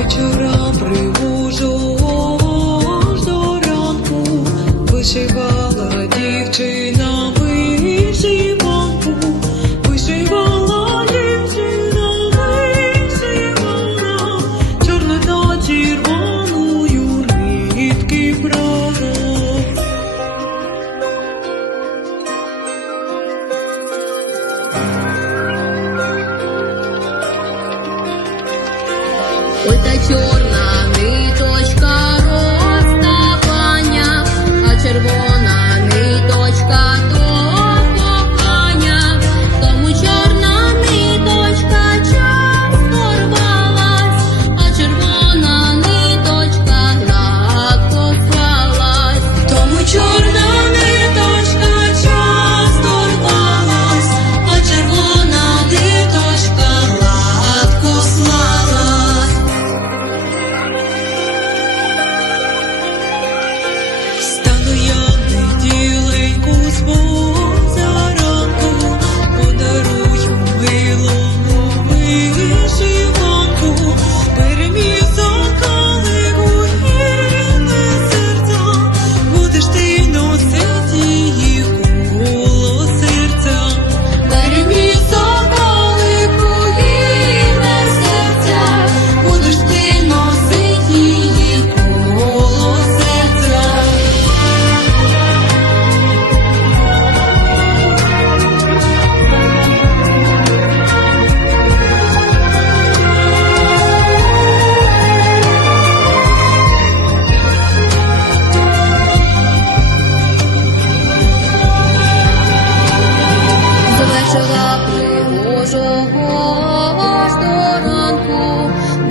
Вечора привожу до ранку вишиваю. Ой, та чорний.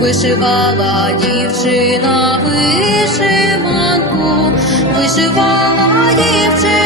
вишивала дівчина вишиванку, вишивала дівчина.